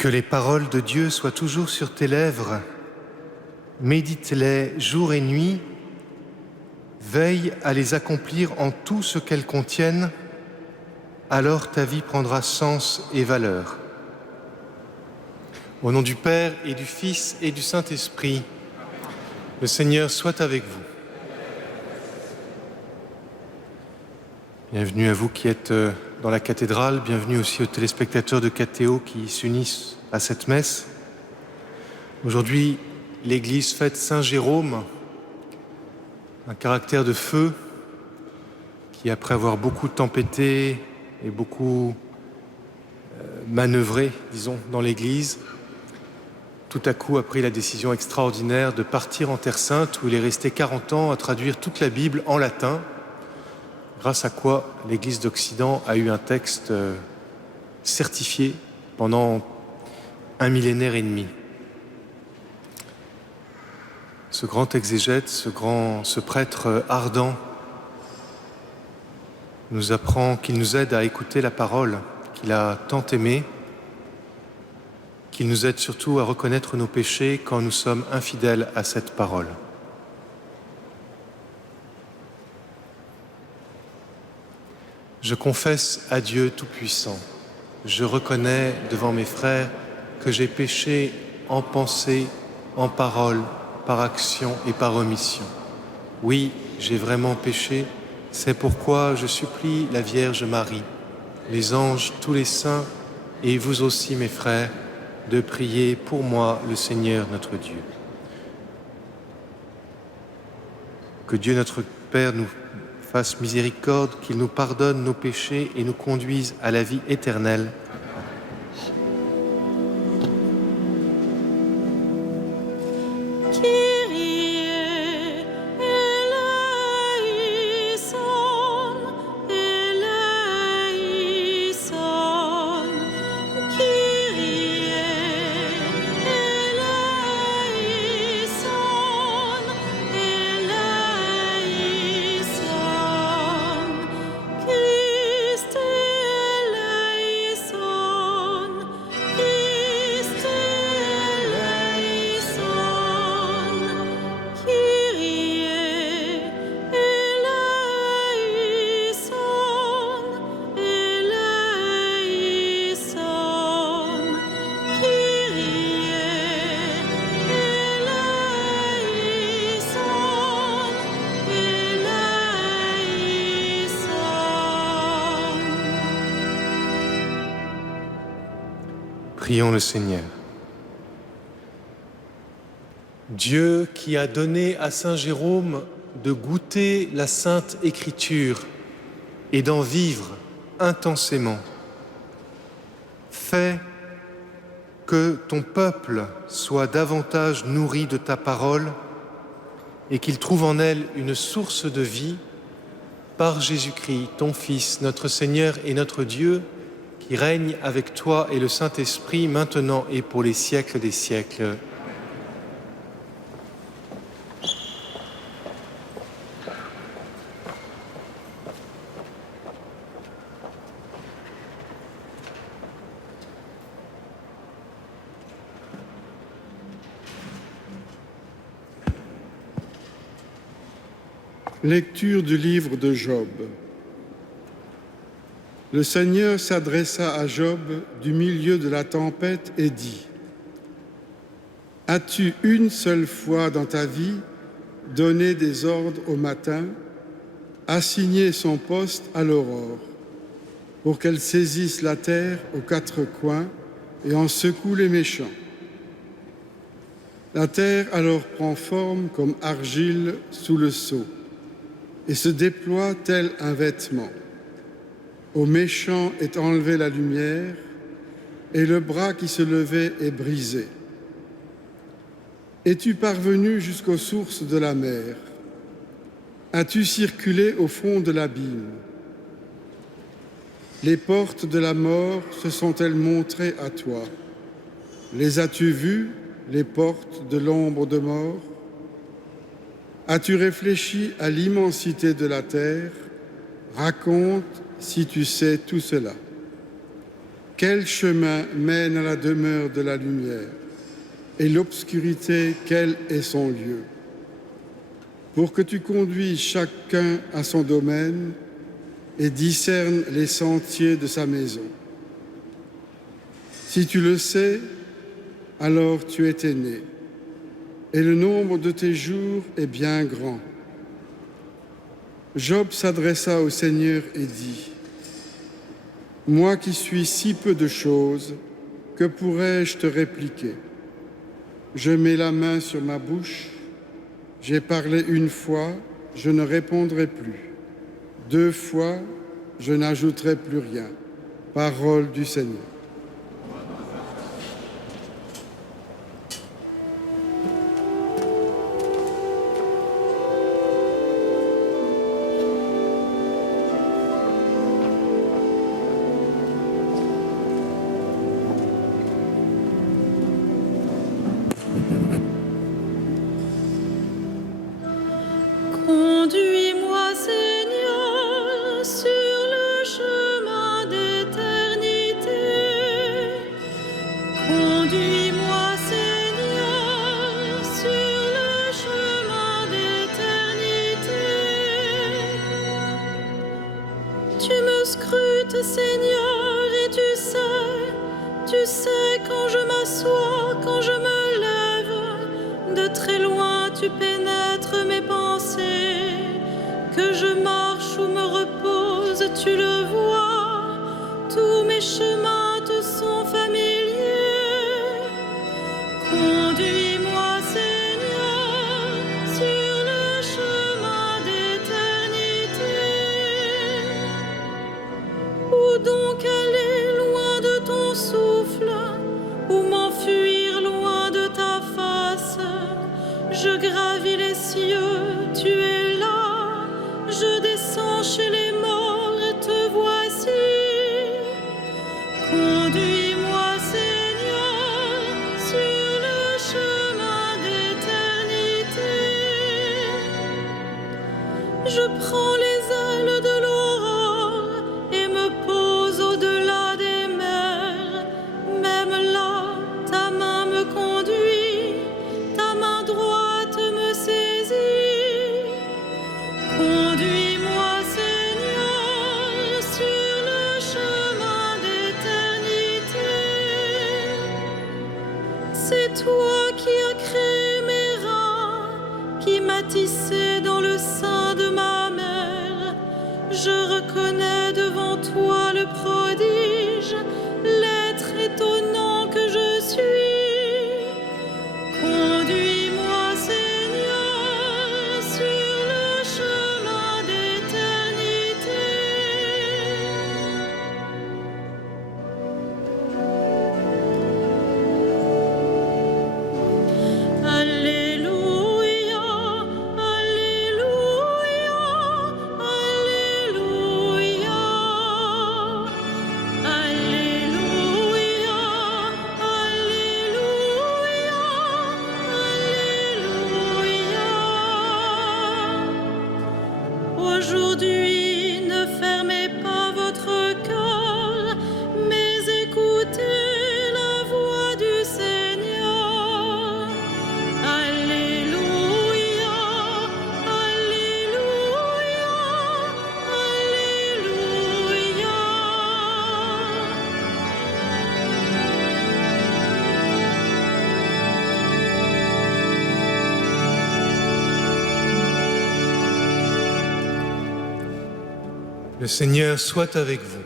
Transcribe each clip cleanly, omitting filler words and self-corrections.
Que les paroles de Dieu soient toujours sur tes lèvres. Médite-les jour et nuit. Veille à les accomplir en tout ce qu'elles contiennent. Alors ta vie prendra sens et valeur. Au nom du Père et du Fils et du Saint-Esprit, le Seigneur soit avec vous. Bienvenue à vous qui êtes dans la cathédrale, bienvenue aussi aux téléspectateurs de KTO qui s'unissent à cette messe. Aujourd'hui, l'Église fête Saint Jérôme, un caractère de feu qui, après avoir beaucoup tempêté et beaucoup manœuvré, disons, dans l'Église, tout à coup a pris la décision extraordinaire de partir en Terre Sainte où il est resté 40 ans à traduire toute la Bible en latin, grâce à quoi l'Église d'Occident a eu un texte certifié pendant un millénaire et demi. Ce grand exégète, ce prêtre ardent nous apprend qu'il nous aide à écouter la parole qu'il a tant aimée, qu'il nous aide surtout à reconnaître nos péchés quand nous sommes infidèles à cette parole. Je confesse à Dieu Tout-Puissant, je reconnais devant mes frères que j'ai péché en pensée, en parole, par action et par omission. Oui, j'ai vraiment péché, c'est pourquoi je supplie la Vierge Marie, les anges, tous les saints, et vous aussi mes frères, de prier pour moi le Seigneur notre Dieu. Que Dieu notre Père nous fasse miséricorde, qu'il nous pardonne nos péchés et nous conduise à la vie éternelle. Prions le Seigneur. Dieu qui a donné à Saint Jérôme de goûter la Sainte Écriture et d'en vivre intensément, fais que ton peuple soit davantage nourri de ta parole et qu'il trouve en elle une source de vie par Jésus-Christ, ton Fils, notre Seigneur et notre Dieu, qui règne avec toi et le Saint-Esprit, maintenant et pour les siècles des siècles. Lecture du livre de Job. Le Seigneur s'adressa à Job du milieu de la tempête et dit : « As-tu une seule fois dans ta vie donné des ordres au matin, assigné son poste à l'aurore, pour qu'elle saisisse la terre aux quatre coins et en secoue les méchants ? La terre alors prend forme comme argile sous le sceau et se déploie tel un vêtement. Aux méchants est enlevée la lumière, et le bras qui se levait est brisé. Es-tu parvenu jusqu'aux sources de la mer ? As-tu circulé au fond de l'abîme ? Les portes de la mort se sont-elles montrées à toi ? Les as-tu vues, les portes de l'ombre de mort ? As-tu réfléchi à l'immensité de la terre ? Raconte si tu sais tout cela. Quel chemin mène à la demeure de la lumière? Et l'obscurité, quel est son lieu? Pour que tu conduises chacun à son domaine et discernes les sentiers de sa maison. Si tu le sais, alors tu étais né, et le nombre de tes jours est bien grand. Job s'adressa au Seigneur et dit: Moi qui suis si peu de choses, que pourrais-je te répliquer? Je mets la main sur ma bouche, j'ai parlé une fois, je ne répondrai plus. 2 fois, je n'ajouterai plus rien. Parole du Seigneur. Conduis-moi, Seigneur, sur le chemin d'éternité. Conduis-moi, Seigneur, sur le chemin d'éternité. Tu me scrutes, Seigneur, et tu sais quand je m'assois, quand je me lève. De très loin, tu pénètres mes pensées. Que je marche ou me repose, tu le vois. Tous mes chemins te sont familiers. Conduis-moi, Seigneur, sur le chemin d'éternité. Où donc aller loin de ton souffle? Ou m'enfuir loin de ta face? Je gravis les cieux, tu es là. Je descends chez les morts et te voici. Conduis-moi, Seigneur, sur le chemin d'éternité. Je prends les ailes de l'aurore et me pose au-delà des mers. Même là, ta main me conduit, ta main droite me saisit. Conduis-moi, Seigneur, sur le chemin d'éternité. C'est toi qui as créé mes reins, qui m'as tissé dans le sein de ma mère. Je reconnais devant toi le prodige, l'être étonnant que je suis. Conduis-moi, Seigneur, sur le chemin d'éternité. Alléluia, Alléluia, Alléluia. Alléluia, Alléluia, Alléluia. Aujourd'hui, ne fermez pas votre cœur, mais écoutez la voix du Seigneur. Alléluia, Alléluia, Alléluia. Le Seigneur soit avec vous.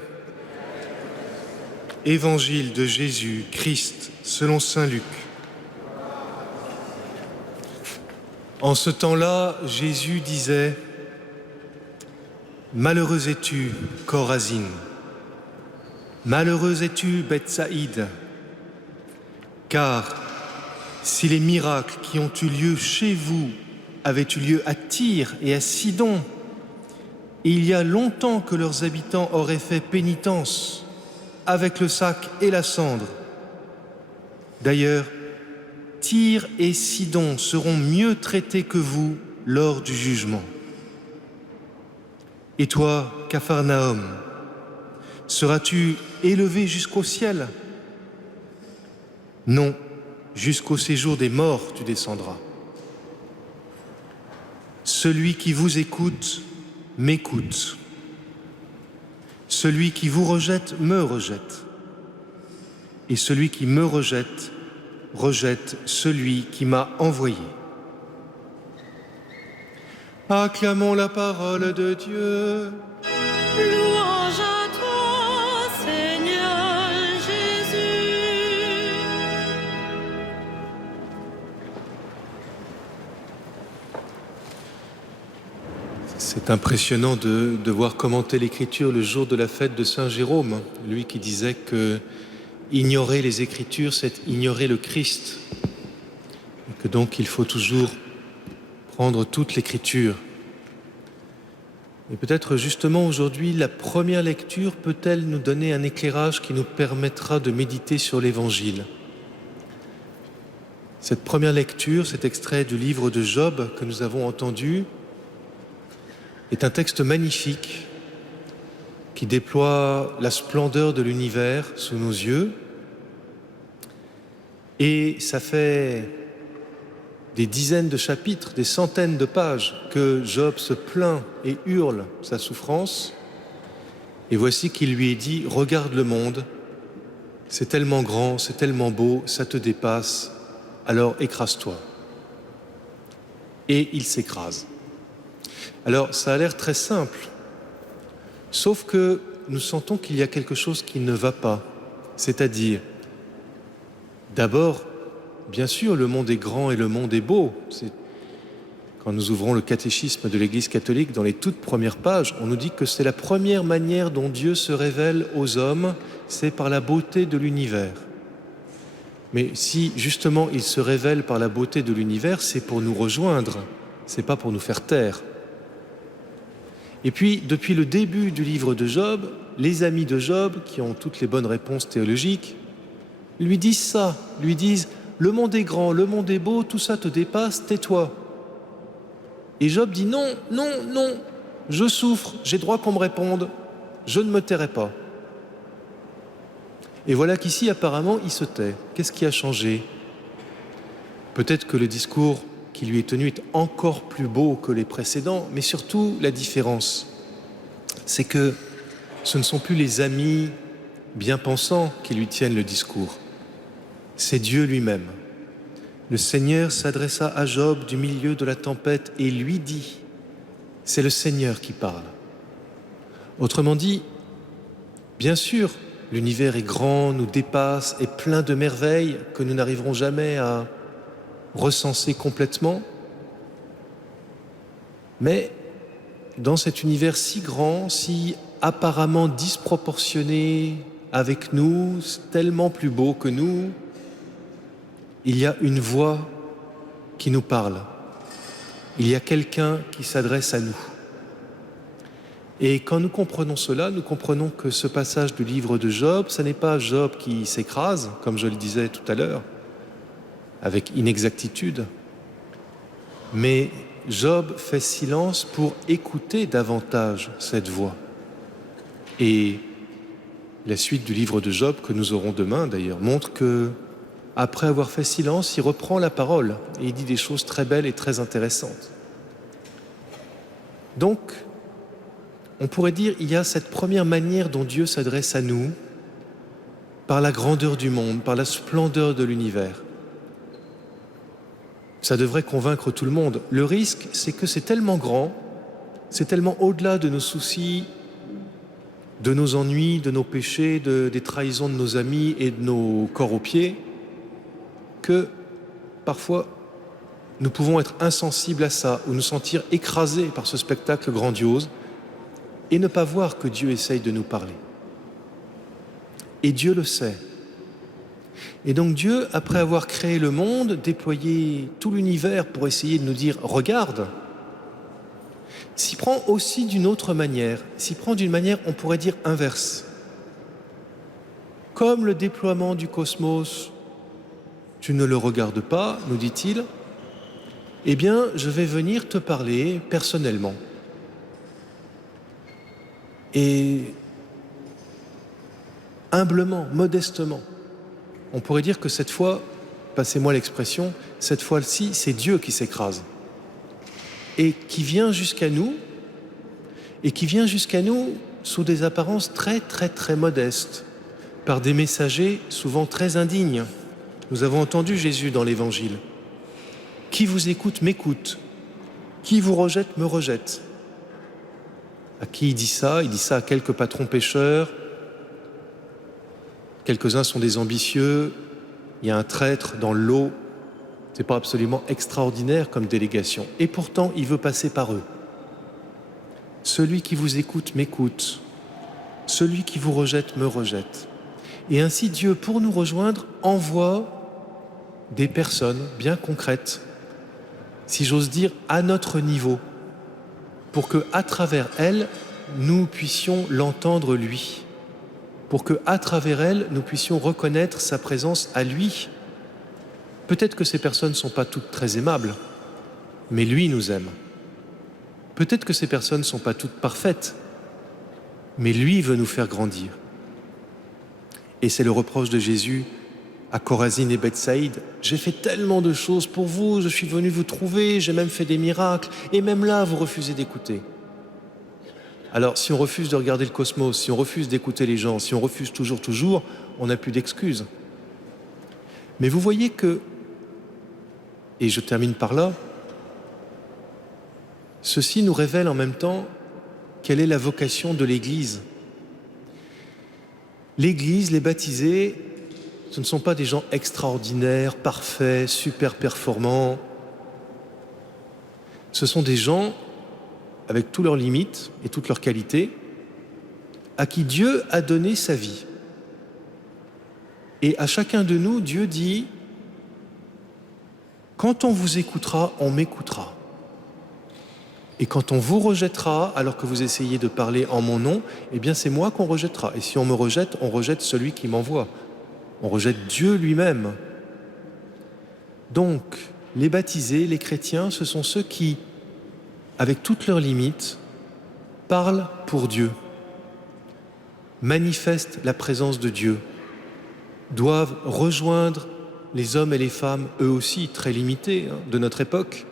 Évangile de Jésus-Christ selon saint Luc. En ce temps-là, Jésus disait: Malheureux es-tu, Chorazine. Malheureux es-tu, Bethsaïde. Car si les miracles qui ont eu lieu chez vous avaient eu lieu à Tyr et à Sidon, et il y a longtemps que leurs habitants auraient fait pénitence avec le sac et la cendre. D'ailleurs, Tyr et Sidon seront mieux traités que vous lors du jugement. Et toi, Capharnaüm, Seras-tu élevé jusqu'au ciel? Non, jusqu'au séjour des morts tu descendras. Celui qui vous écoute m'écoute. Celui qui vous rejette me rejette. Et celui qui me rejette rejette celui qui m'a envoyé. Acclamons la parole de Dieu. Louange à toi, Seigneur Jésus. C'est impressionnant de voir commenter l'Écriture le jour de la fête de Saint Jérôme, lui qui disait que ignorer les Écritures, c'est ignorer le Christ, et que donc il faut toujours prendre toute l'Écriture. Et peut-être justement aujourd'hui, la première lecture peut-elle nous donner un éclairage qui nous permettra de méditer sur l'Évangile. Cette première lecture, cet extrait du livre de Job que nous avons entendu, est un texte magnifique qui déploie la splendeur de l'univers sous nos yeux. Et ça fait des dizaines de chapitres, des centaines de pages que Job se plaint et hurle sa souffrance. Et voici qu'il lui est dit « Regarde le monde, c'est tellement grand, c'est tellement beau, ça te dépasse, alors écrase-toi. » Et il s'écrase. Alors, ça a l'air très simple, sauf que nous sentons qu'il y a quelque chose qui ne va pas. C'est-à-dire, d'abord, bien sûr, le monde est grand et le monde est beau. Quand nous ouvrons le catéchisme de l'Église catholique, dans les toutes premières pages, on nous dit que c'est la première manière dont Dieu se révèle aux hommes, c'est par la beauté de l'univers. Mais si, justement, il se révèle par la beauté de l'univers, c'est pour nous rejoindre, c'est pas pour nous faire taire. Et puis, depuis le début du livre de Job, les amis de Job, qui ont toutes les bonnes réponses théologiques, lui disent ça, lui disent « Le monde est grand, le monde est beau, tout ça te dépasse, tais-toi. » Et Job dit « Non, non, non, je souffre, j'ai droit qu'on me réponde, je ne me tairai pas. » Et voilà qu'ici, apparemment, il se tait. Qu'est-ce qui a changé? Peut-être que le discours qui lui est tenu est encore plus beau que les précédents, mais surtout la différence, c'est que ce ne sont plus les amis bien-pensants qui lui tiennent le discours, c'est Dieu lui-même. Le Seigneur s'adressa à Job du milieu de la tempête et lui dit, c'est le Seigneur qui parle. Autrement dit, bien sûr, l'univers est grand, nous dépasse, est plein de merveilles que nous n'arriverons jamais à recenser complètement, mais dans cet univers si grand, si apparemment disproportionné avec nous, tellement plus beau que nous, il y a une voix qui nous parle, il y a quelqu'un qui s'adresse à nous. Et quand nous comprenons cela, nous comprenons que ce passage du livre de Job, ce n'est pas Job qui s'écrase, comme je le disais tout à l'heure, avec inexactitude, mais Job fait silence pour écouter davantage cette voix. Et la suite du livre de Job, que nous aurons demain d'ailleurs, montre que, après avoir fait silence, il reprend la parole et il dit des choses très belles et très intéressantes. Donc, on pourrait dire qu'il y a cette première manière dont Dieu s'adresse à nous, par la grandeur du monde, par la splendeur de l'univers. Ça devrait convaincre tout le monde. Le risque, c'est que c'est tellement grand, c'est tellement au-delà de nos soucis, de nos ennuis, de nos péchés, des trahisons de nos amis et de nos corps aux pieds, que parfois nous pouvons être insensibles à ça, ou nous sentir écrasés par ce spectacle grandiose, et ne pas voir que Dieu essaye de nous parler. Et Dieu le sait. Et donc Dieu, après avoir créé le monde, déployé tout l'univers pour essayer de nous dire « Regarde », s'y prend aussi d'une autre manière, s'y prend d'une manière, on pourrait dire, inverse. Comme le déploiement du cosmos, tu ne le regardes pas, nous dit-il, eh bien, je vais venir te parler personnellement. Et humblement, modestement. On pourrait dire que cette fois, passez-moi l'expression, cette fois-ci, c'est Dieu qui s'écrase et qui vient jusqu'à nous, sous des apparences très, très, très modestes, par des messagers souvent très indignes. Nous avons entendu Jésus dans l'Évangile. Qui vous écoute m'écoute, qui vous rejette me rejette. À qui il dit ça? Il dit ça à quelques patrons pêcheurs. Quelques-uns sont des ambitieux. Il y a un traître dans le lot. C'est pas absolument extraordinaire comme délégation. Et pourtant, il veut passer par eux. Celui qui vous écoute m'écoute. Celui qui vous rejette me rejette. Et ainsi, Dieu, pour nous rejoindre, envoie des personnes bien concrètes, si j'ose dire, à notre niveau, pour que, à travers elles, nous puissions l'entendre lui, pour que, à travers elles, nous puissions reconnaître sa présence à lui. Peut-être que ces personnes ne sont pas toutes très aimables, mais lui nous aime. Peut-être que ces personnes ne sont pas toutes parfaites, mais lui veut nous faire grandir. Et c'est le reproche de Jésus à Chorazine et Bethsaïde. J'ai fait tellement de choses pour vous, je suis venu vous trouver, j'ai même fait des miracles, et même là, vous refusez d'écouter. Alors, si on refuse de regarder le cosmos, si on refuse d'écouter les gens, si on refuse toujours, on n'a plus d'excuses. Mais vous voyez que, et je termine par là, ceci nous révèle en même temps quelle est la vocation de l'Église. L'Église, les baptisés, ce ne sont pas des gens extraordinaires, parfaits, super performants. Ce sont des gens, avec toutes leurs limites et toutes leurs qualités, à qui Dieu a donné sa vie. Et à chacun de nous, Dieu dit, quand on vous écoutera, on m'écoutera. Et quand on vous rejettera, alors que vous essayez de parler en mon nom, eh bien c'est moi qu'on rejettera. Et si on me rejette, on rejette celui qui m'envoie. On rejette Dieu lui-même. Donc, les baptisés, les chrétiens, ce sont ceux qui, avec toutes leurs limites, parlent pour Dieu, manifestent la présence de Dieu, doivent rejoindre les hommes et les femmes, eux aussi très limités, de notre époque,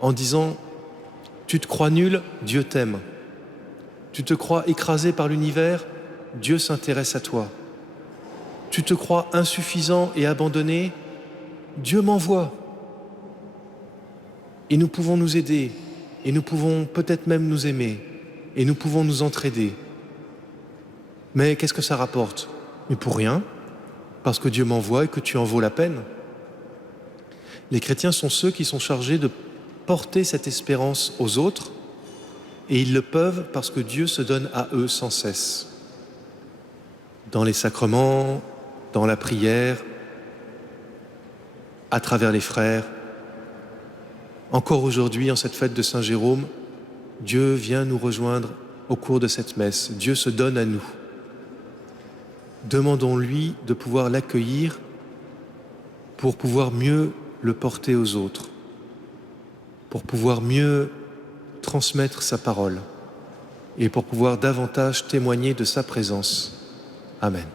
en disant « Tu te crois nul, Dieu t'aime. Tu te crois écrasé par l'univers, Dieu s'intéresse à toi. Tu te crois insuffisant et abandonné, Dieu m'envoie. Et nous pouvons nous aider, et nous pouvons peut-être même nous aimer, et nous pouvons nous entraider. Mais qu'est-ce que ça rapporte? Mais pour rien, parce que Dieu m'envoie et que tu en vaux la peine. » Les chrétiens sont ceux qui sont chargés de porter cette espérance aux autres, et ils le peuvent parce que Dieu se donne à eux sans cesse. Dans les sacrements, dans la prière, à travers les frères. Encore aujourd'hui, en cette fête de Saint Jérôme, Dieu vient nous rejoindre au cours de cette messe. Dieu se donne à nous. Demandons-lui de pouvoir l'accueillir pour pouvoir mieux le porter aux autres, pour pouvoir mieux transmettre sa parole et pour pouvoir davantage témoigner de sa présence. Amen.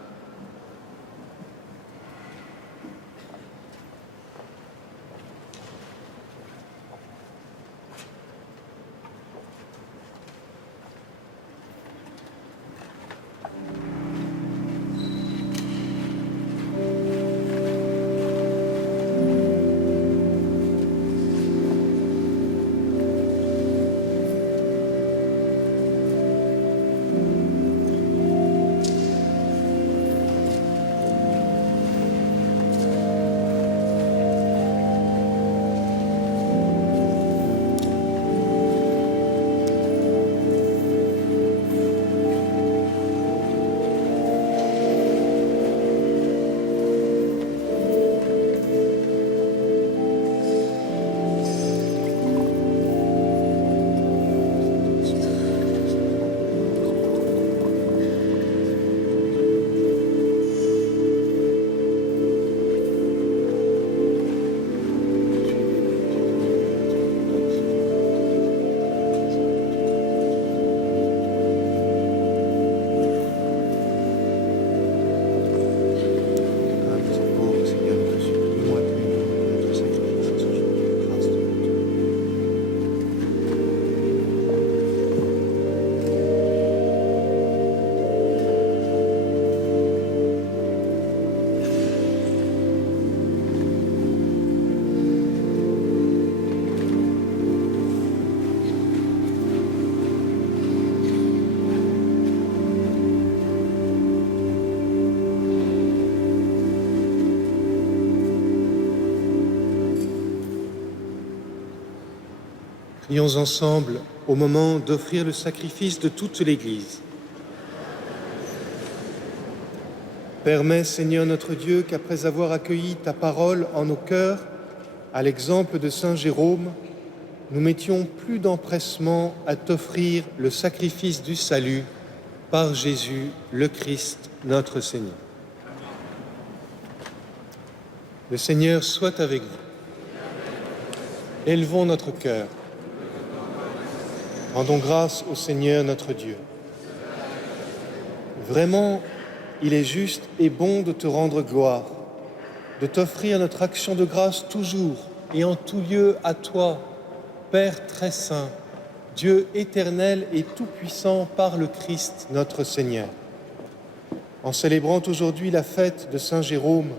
Prions ensemble au moment d'offrir le sacrifice de toute l'Église. Permets, Seigneur notre Dieu, qu'après avoir accueilli ta parole en nos cœurs, à l'exemple de Saint Jérôme, nous mettions plus d'empressement à t'offrir le sacrifice du salut par Jésus, le Christ, notre Seigneur. Le Seigneur soit avec vous. Élevons notre cœur. Rendons grâce au Seigneur notre Dieu. Vraiment, il est juste et bon de te rendre gloire, de t'offrir notre action de grâce toujours et en tout lieu à toi, Père très saint, Dieu éternel et tout-puissant par le Christ notre Seigneur. En célébrant aujourd'hui la fête de Saint Jérôme,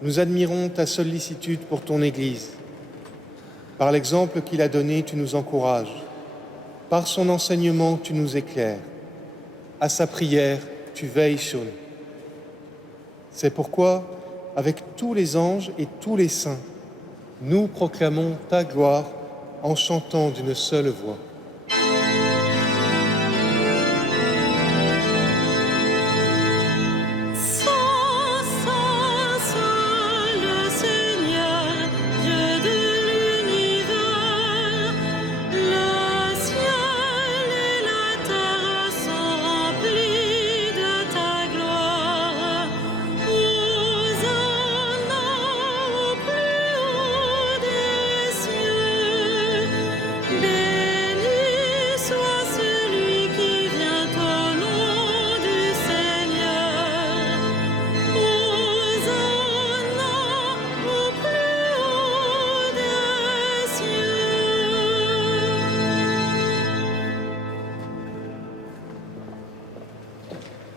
nous admirons ta sollicitude pour ton Église. Par l'exemple qu'il a donné, tu nous encourages. Par son enseignement, tu nous éclaires. À sa prière, tu veilles sur nous. C'est pourquoi, avec tous les anges et tous les saints, nous proclamons ta gloire en chantant d'une seule voix.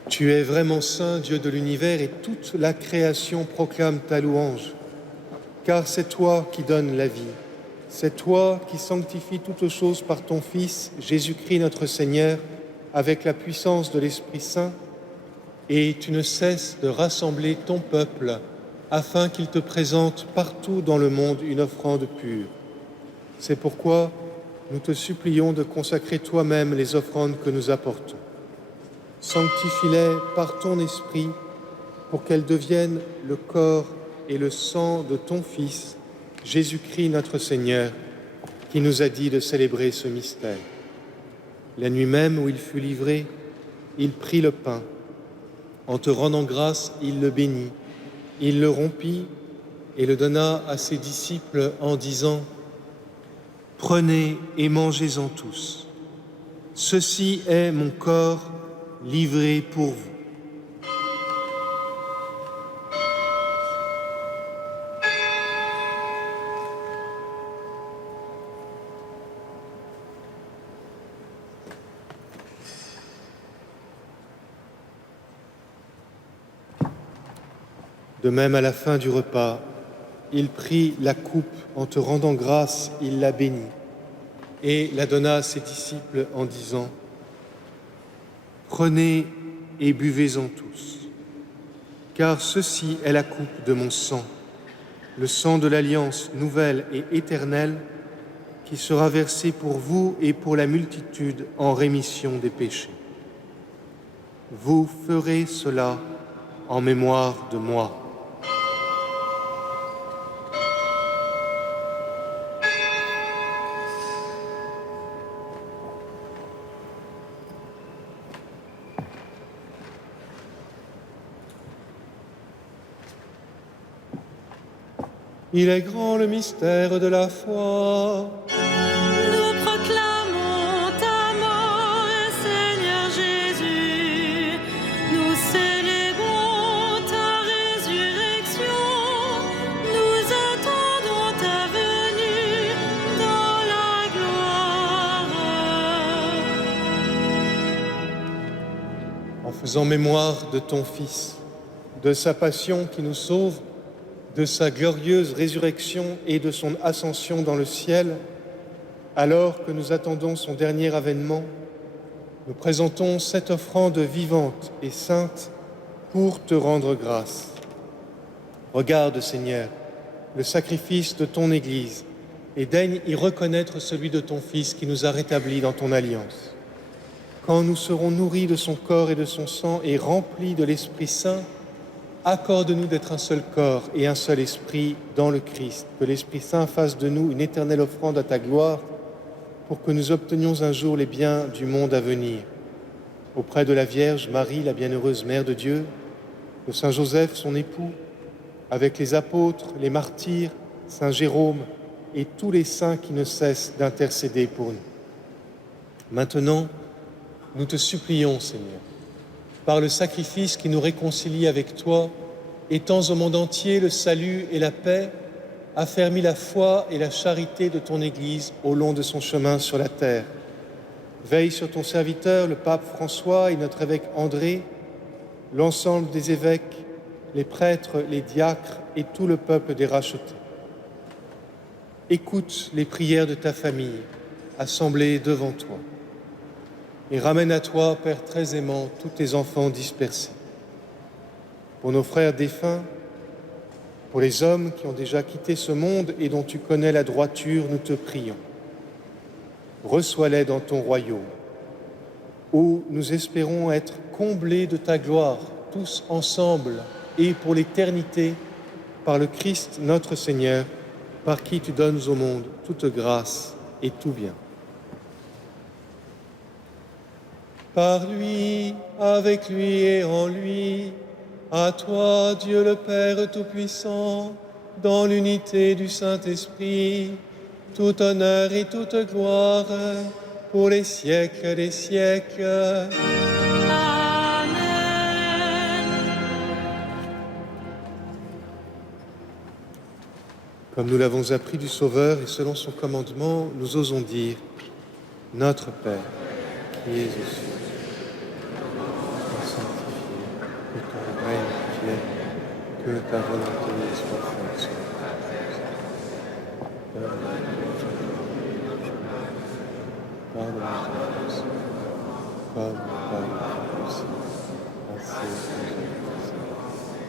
Tu es vraiment saint, Dieu de l'univers, et toute la création proclame ta louange. Car c'est toi qui donnes la vie. C'est toi qui sanctifies toutes choses par ton Fils, Jésus-Christ notre Seigneur, avec la puissance de l'Esprit Saint, et tu ne cesses de rassembler ton peuple afin qu'il te présente partout dans le monde une offrande pure. C'est pourquoi nous te supplions de consacrer toi-même les offrandes que nous apportons. Sanctifie-les par ton Esprit pour qu'elles deviennent le corps et le sang de ton Fils, Jésus-Christ notre Seigneur, qui nous a dit de célébrer ce mystère. La nuit même où il fut livré, il prit le pain. En te rendant grâce, il le bénit, il le rompit et le donna à ses disciples en disant « Prenez et mangez-en tous. Ceci est mon corps livré pour vous. » De même, à la fin du repas, il prit la coupe, en te rendant grâce, il la bénit et la donna à ses disciples en disant « Prenez et buvez-en tous, car ceci est la coupe de mon sang, le sang de l'alliance nouvelle et éternelle qui sera versé pour vous et pour la multitude en rémission des péchés. Vous ferez cela en mémoire de moi. » Il est grand le mystère de la foi. Nous proclamons ta mort, Seigneur Jésus. Nous célébrons ta résurrection. Nous attendons ta venue dans la gloire. En faisant mémoire de ton Fils, de sa passion qui nous sauve, de sa glorieuse résurrection et de son ascension dans le ciel, alors que nous attendons son dernier avènement, nous présentons cette offrande vivante et sainte pour te rendre grâce. Regarde, Seigneur, le sacrifice de ton Église et daigne y reconnaître celui de ton Fils qui nous a rétablis dans ton alliance. Quand nous serons nourris de son corps et de son sang et remplis de l'Esprit Saint, accorde-nous d'être un seul corps et un seul esprit dans le Christ, que l'Esprit Saint fasse de nous une éternelle offrande à ta gloire, pour que nous obtenions un jour les biens du monde à venir. Auprès de la Vierge Marie, la bienheureuse Mère de Dieu, de Saint Joseph, son époux, avec les apôtres, les martyrs, Saint Jérôme et tous les saints qui ne cessent d'intercéder pour nous. Maintenant, nous te supplions, Seigneur, par le sacrifice qui nous réconcilie avec toi, étends au monde entier le salut et la paix, affermis la foi et la charité de ton Église au long de son chemin sur la terre. Veille sur ton serviteur, le pape François et notre évêque André, l'ensemble des évêques, les prêtres, les diacres et tout le peuple des rachetés. Écoute les prières de ta famille, assemblée devant toi, et ramène à toi, Père très aimant, tous tes enfants dispersés. Pour nos frères défunts, pour les hommes qui ont déjà quitté ce monde et dont tu connais la droiture, nous te prions. Reçois-les dans ton royaume, où nous espérons être comblés de ta gloire, tous ensemble et pour l'éternité, par le Christ notre Seigneur, par qui tu donnes au monde toute grâce et tout bien. Par lui, avec lui et en lui, à toi, Dieu le Père Tout-Puissant, dans l'unité du Saint-Esprit, tout honneur et toute gloire pour les siècles des siècles. Amen. Comme nous l'avons appris du Sauveur et selon son commandement, nous osons dire « Notre Père, qui es aux cieux, sois sanctifié, que ton règne vienne, que ta volonté soit faite sur la terre. Pardonne-nous nos offenses, comme nous pardonnons aussi à ceux qui nous ont offensés.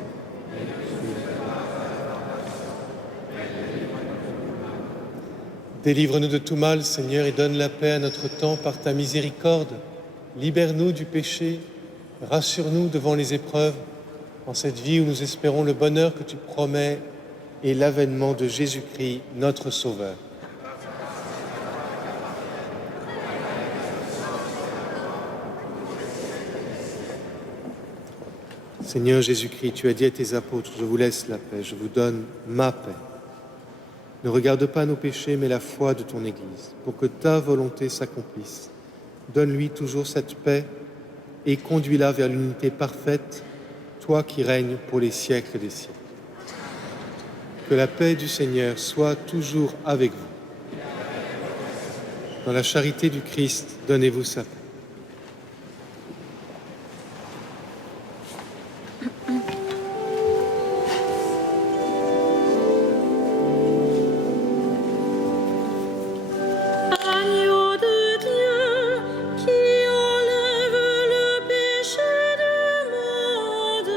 Délivre-nous de tout mal, Seigneur, et donne la paix à notre temps par ta miséricorde. Libère-nous du péché, rassure-nous devant les épreuves, en cette vie où nous espérons le bonheur que tu promets et l'avènement de Jésus-Christ, notre Sauveur. Seigneur Jésus-Christ, tu as dit à tes apôtres, je vous laisse la paix, je vous donne ma paix. Ne regarde pas nos péchés, mais la foi de ton Église, pour que ta volonté s'accomplisse. Donne-lui toujours cette paix et conduis-la vers l'unité parfaite, toi qui règnes pour les siècles des siècles. Que la paix du Seigneur soit toujours avec vous. Dans la charité du Christ, donnez-vous sa paix. Agneau de Dieu qui enlève le péché du monde,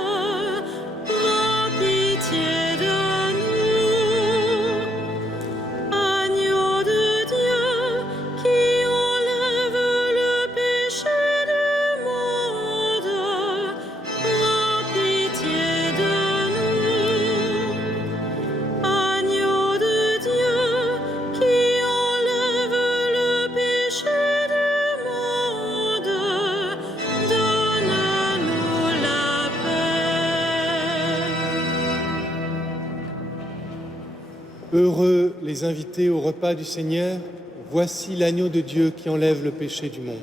prends pitié de nous. Agneau de Dieu qui enlève le péché du monde, prends pitié de nous. Agneau de Dieu qui enlève le péché du monde, donne-nous la paix. Heureux les invités au repas du Seigneur, voici l'agneau de Dieu qui enlève le péché du monde.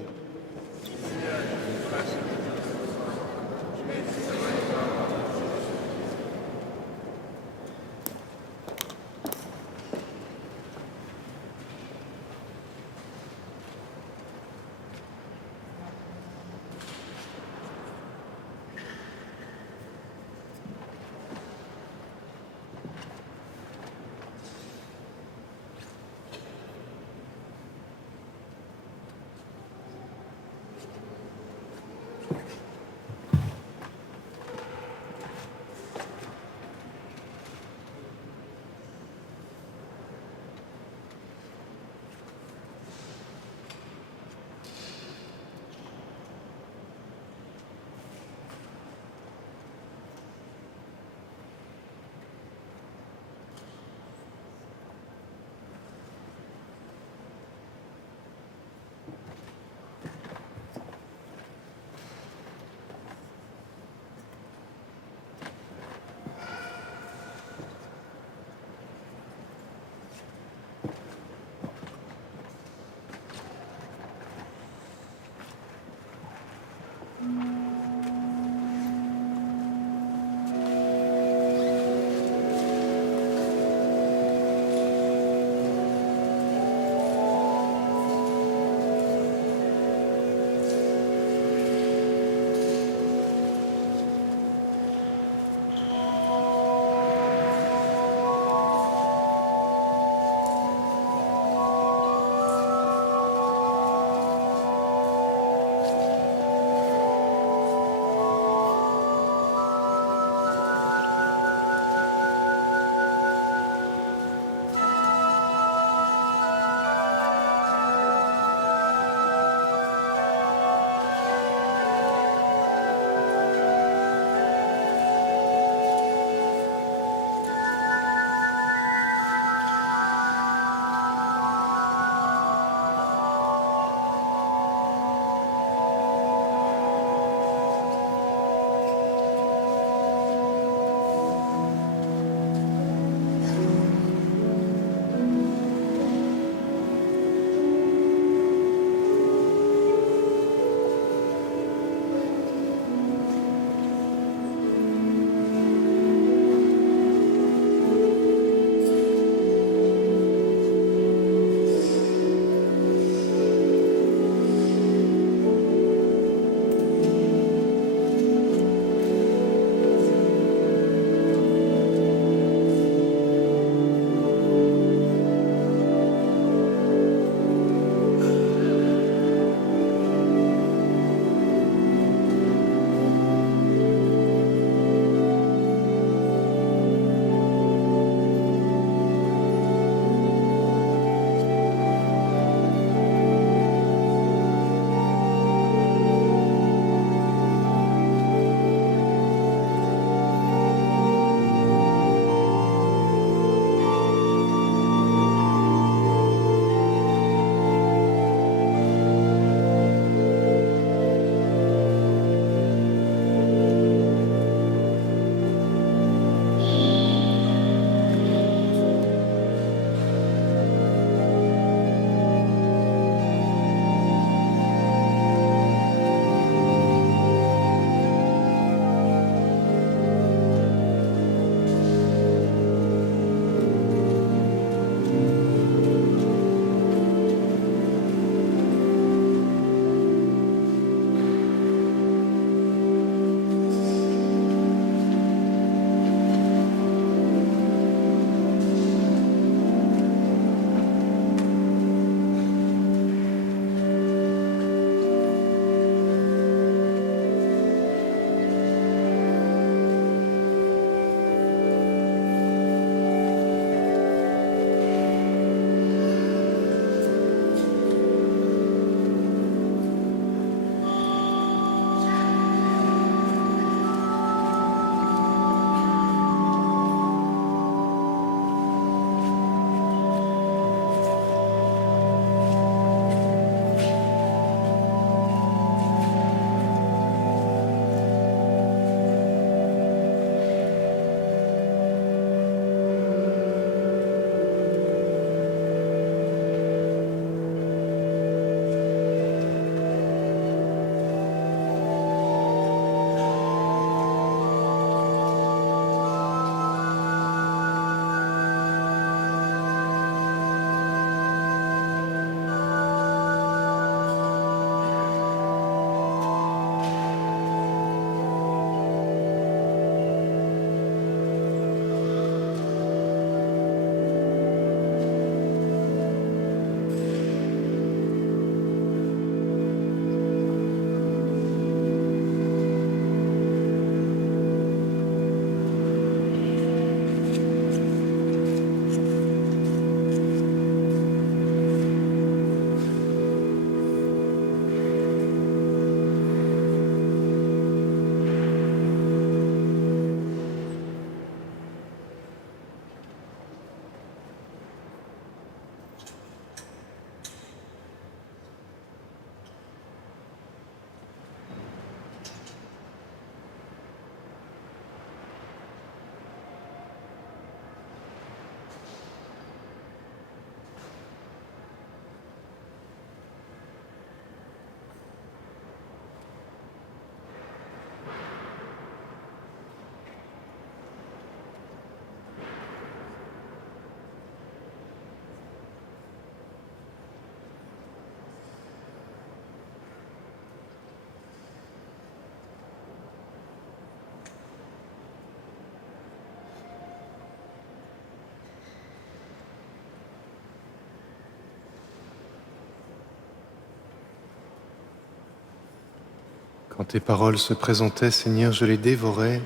Quand tes paroles se présentaient, Seigneur, je les dévorais.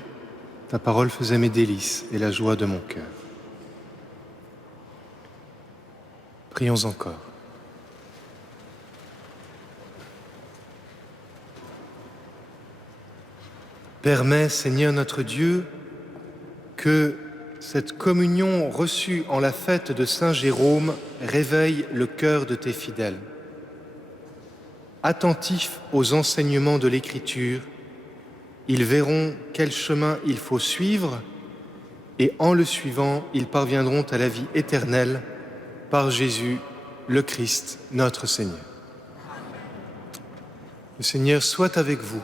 Ta parole faisait mes délices et la joie de mon cœur. Prions encore. Permets, Seigneur notre Dieu, que cette communion reçue en la fête de Saint Jérôme réveille le cœur de tes fidèles. Attentifs aux enseignements de l'Écriture, ils verront quel chemin il faut suivre et en le suivant, ils parviendront à la vie éternelle par Jésus, le Christ, notre Seigneur. Le Seigneur soit avec vous.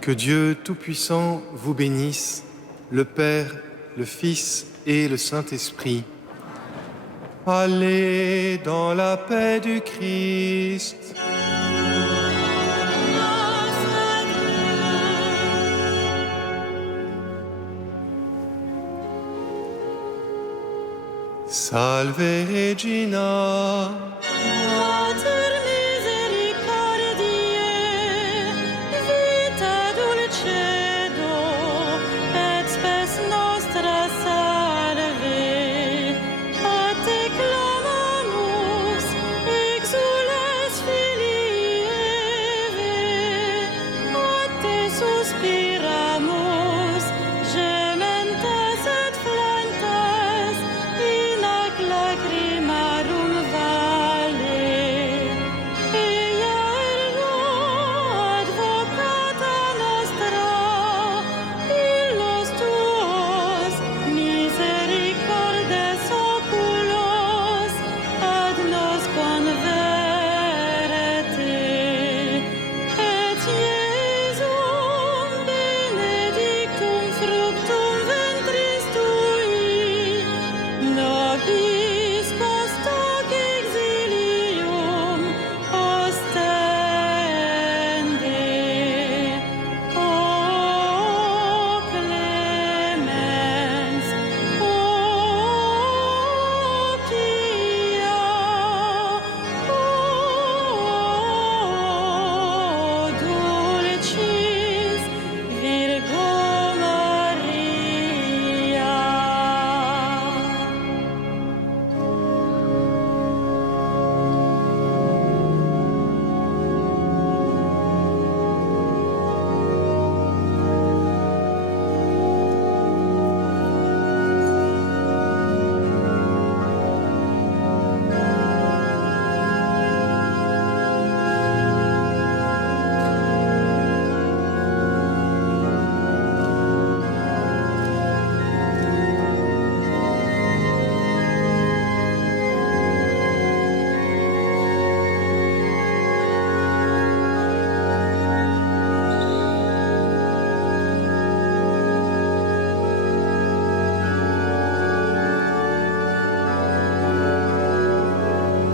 Que Dieu Tout-Puissant vous bénisse, le Père, le Fils et le Saint-Esprit. Allez dans la paix du Christ. Salve Regina. Mater